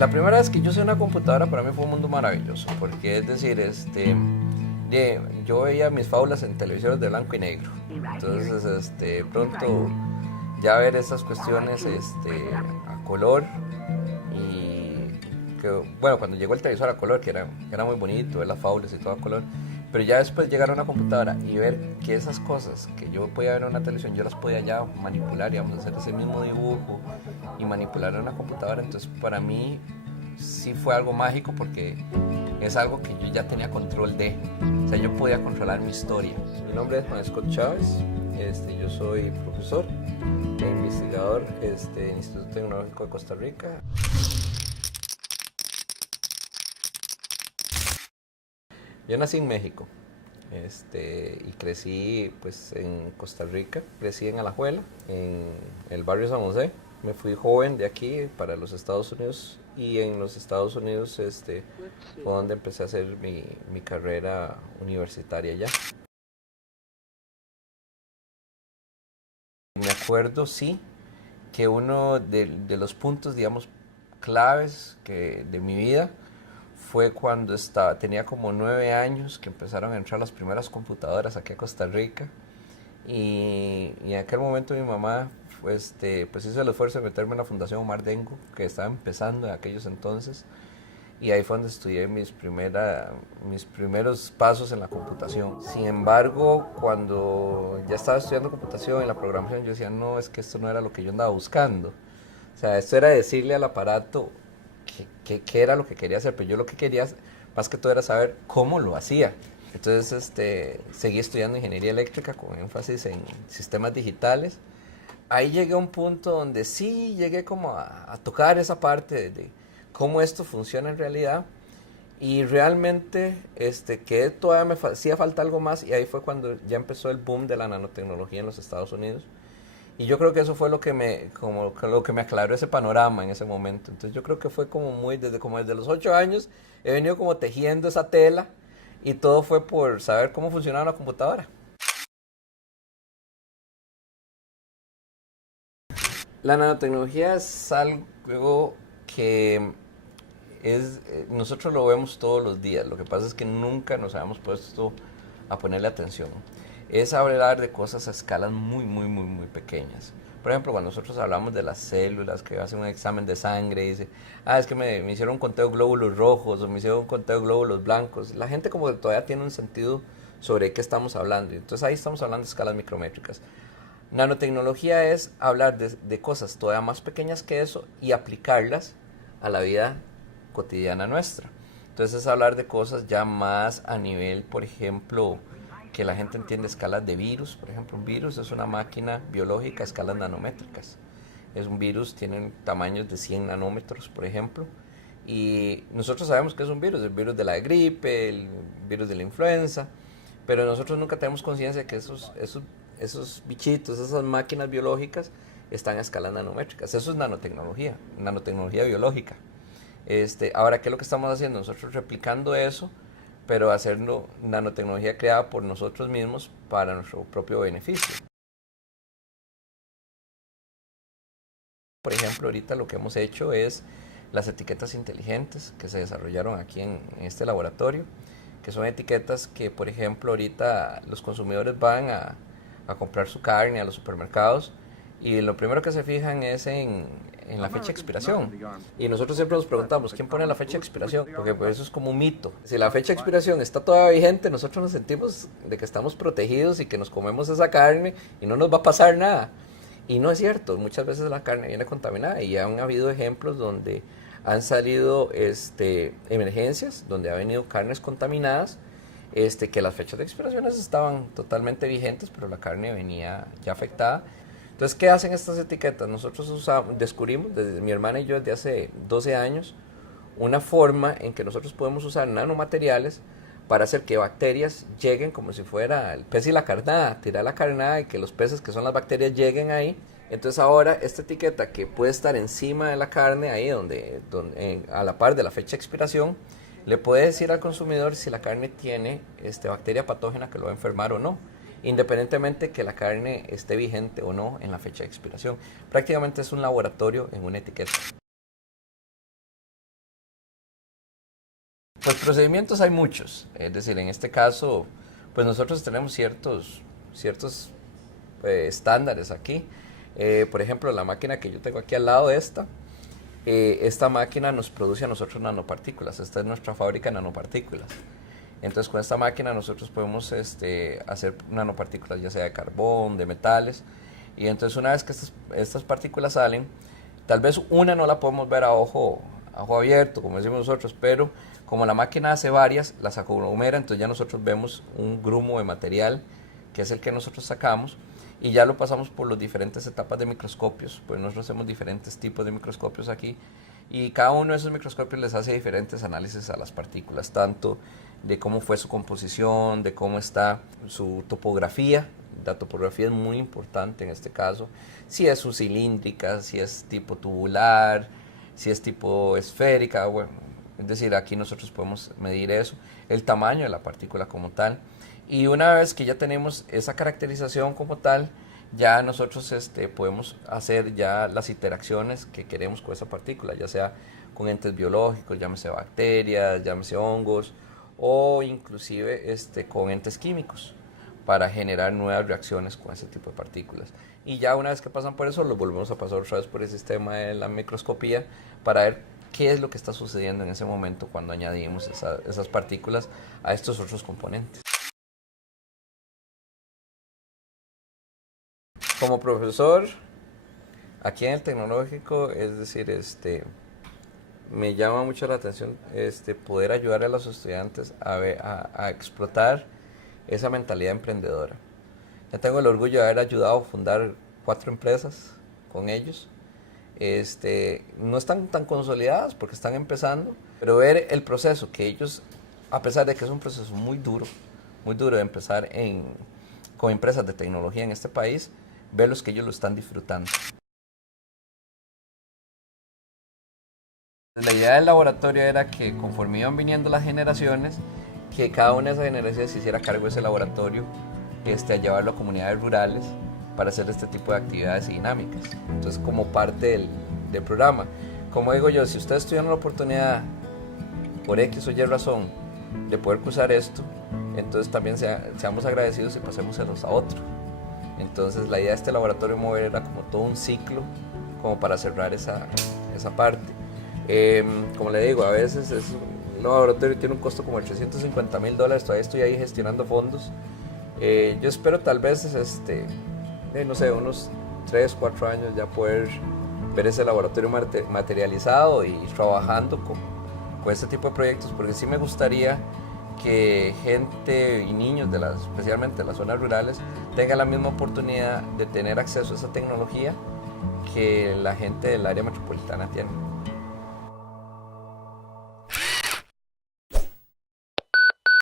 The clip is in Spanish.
La primera vez que yo usé una computadora para mí fue un mundo maravilloso, porque es decir, yo veía mis fábulas en televisores de blanco y negro. Entonces, pronto ya ver esas cuestiones a color y que, bueno, cuando llegó el televisor a color, que era muy bonito, ver las fábulas y todo a color, pero ya después llegar a una computadora y ver que esas cosas que yo podía ver en una televisión, yo las podía ya manipular, digamos, hacer ese mismo dibujo y manipular en una computadora, entonces para mí sí fue algo mágico porque es algo que yo ya tenía control de, o sea, yo podía controlar mi historia. Mi nombre es Juan Scott Chávez, yo soy profesor e investigador en el Instituto Tecnológico de Costa Rica. Yo nací en México, y crecí pues en Costa Rica, crecí en Alajuela, en el barrio San José. Me fui joven de aquí para los Estados Unidos y en los Estados Unidos fue donde empecé a hacer mi carrera universitaria ya. Me acuerdo, sí, que uno de los puntos, digamos, claves de mi vida fue cuando tenía como 9 años que empezaron a entrar las primeras computadoras aquí a Costa Rica y en aquel momento mi mamá pues hizo el esfuerzo de meterme en la Fundación Omar Dengo, que estaba empezando en aquellos entonces, y ahí fue donde estudié mis primeros pasos en la computación. Sin embargo, cuando ya estaba estudiando computación y la programación, yo decía, no, es que esto no era lo que yo andaba buscando. O sea, esto era decirle al aparato qué era lo que quería hacer, pero yo lo que quería más que todo era saber cómo lo hacía. Entonces, seguí estudiando ingeniería eléctrica con énfasis en sistemas digitales. Ahí llegué a un punto donde sí llegué como a tocar esa parte de cómo esto funciona en realidad y realmente que todavía me hacía falta algo más y ahí fue cuando ya empezó el boom de la nanotecnología en los Estados Unidos y yo creo que eso fue lo que me aclaró ese panorama en ese momento. Entonces yo creo que fue como desde los 8 años he venido como tejiendo esa tela y todo fue por saber cómo funcionaba una computadora. La nanotecnología es algo que nosotros lo vemos todos los días, lo que pasa es que nunca nos habíamos puesto a ponerle atención. Es hablar de cosas a escalas muy, muy, muy, muy pequeñas. Por ejemplo, cuando nosotros hablamos de las células, que hacen un examen de sangre y dice, es que me hicieron un conteo de glóbulos rojos o me hicieron un conteo de glóbulos blancos, la gente como que todavía tiene un sentido sobre qué estamos hablando. Entonces ahí estamos hablando de escalas micrométricas. Nanotecnología es hablar de cosas todavía más pequeñas que eso y aplicarlas a la vida cotidiana nuestra. Entonces es hablar de cosas ya más a nivel, por ejemplo, que la gente entiende escalas de virus. Por ejemplo, un virus es una máquina biológica a escalas nanométricas. Es un virus, tiene tamaños de 100 nanómetros, por ejemplo. Y nosotros sabemos que es un virus, el virus de la gripe, el virus de la influenza, pero nosotros nunca tenemos conciencia de que esos bichitos, esas máquinas biológicas están a escalas nanométricas. Eso es nanotecnología biológica. Ahora, ¿qué es lo que estamos haciendo? Nosotros replicando eso, pero hacerlo nanotecnología creada por nosotros mismos para nuestro propio beneficio. Por ejemplo, ahorita lo que hemos hecho es las etiquetas inteligentes que se desarrollaron aquí en este laboratorio, que son etiquetas que, por ejemplo, ahorita los consumidores van a comprar su carne a los supermercados y lo primero que se fijan es en la fecha de expiración. Y nosotros siempre nos preguntamos, ¿quién pone la fecha de expiración? Porque pues, eso es como un mito. Si la fecha de expiración está todavía vigente, nosotros nos sentimos de que estamos protegidos y que nos comemos esa carne y no nos va a pasar nada. Y no es cierto, muchas veces la carne viene contaminada y han habido ejemplos donde han salido emergencias, donde ha venido carnes contaminadas, que las fechas de expiraciones estaban totalmente vigentes, pero la carne venía ya afectada. Entonces, ¿qué hacen estas etiquetas? Nosotros descubrimos, desde mi hermana y yo, desde hace 12 años, una forma en que nosotros podemos usar nanomateriales para hacer que bacterias lleguen como si fuera el pez y la carnada, tirar la carnada y que los peces que son las bacterias lleguen ahí. Entonces ahora esta etiqueta que puede estar encima de la carne, ahí a la par de la fecha de expiración, le puede decir al consumidor si la carne tiene bacteria patógena que lo va a enfermar o no, independientemente que la carne esté vigente o no en la fecha de expiración. Prácticamente es un laboratorio en una etiqueta. Pues procedimientos hay muchos, es decir, en este caso, pues nosotros tenemos ciertos estándares aquí. Por ejemplo, la máquina que yo tengo aquí al lado de esta máquina nos produce a nosotros nanopartículas, esta es nuestra fábrica de nanopartículas. Entonces con esta máquina nosotros podemos hacer nanopartículas ya sea de carbón, de metales, y entonces una vez que estas partículas salen, tal vez una no la podemos ver a ojo abierto, como decimos nosotros, pero como la máquina hace varias, las aglomera, entonces ya nosotros vemos un grumo de material que es el que nosotros sacamos y ya lo pasamos por las diferentes etapas de microscopios, pues nosotros hacemos diferentes tipos de microscopios aquí y cada uno de esos microscopios les hace diferentes análisis a las partículas, tanto de cómo fue su composición, de cómo está su topografía. La topografía es muy importante en este caso, si es cilíndrica, si es tipo tubular, si es tipo esférica, bueno, es decir, aquí nosotros podemos medir eso, el tamaño de la partícula como tal. Y una vez que ya tenemos esa caracterización como tal, ya nosotros podemos hacer ya las interacciones que queremos con esa partícula, ya sea con entes biológicos, llámese bacterias, llámese hongos, o inclusive con entes químicos para generar nuevas reacciones con ese tipo de partículas. Y ya una vez que pasan por eso, los volvemos a pasar otra vez por el sistema de la microscopía para ver qué es lo que está sucediendo en ese momento cuando añadimos esas partículas a estos otros componentes. Como profesor, aquí en el tecnológico, es decir, me llama mucho la atención poder ayudar a los estudiantes a explotar esa mentalidad emprendedora. Ya tengo el orgullo de haber ayudado a fundar 4 empresas con ellos. No están tan consolidadas porque están empezando, pero ver el proceso que ellos, a pesar de que es un proceso muy duro de empezar con empresas de tecnología en este país, verlos que ellos lo están disfrutando. La idea del laboratorio era que conforme iban viniendo las generaciones, que cada una de esas generaciones se hiciera cargo de ese laboratorio, a llevarlo a comunidades rurales para hacer este tipo de actividades y dinámicas. Entonces, como parte del programa. Como digo yo, si ustedes tuvieran la oportunidad, por X o Y razón, de poder cursar esto, entonces también seamos agradecidos y pasémoselos a otro. Entonces, la idea de este laboratorio mover era como todo un ciclo, como para cerrar esa parte. Como le digo, a veces un laboratorio tiene un costo como de $350,000, todavía estoy ahí gestionando fondos. Yo espero tal vez, no sé, unos 3, 4 años ya poder ver ese laboratorio materializado y trabajando con este tipo de proyectos, porque sí me gustaría que gente y niños, especialmente de las zonas rurales, tengan la misma oportunidad de tener acceso a esa tecnología que la gente del área metropolitana tiene.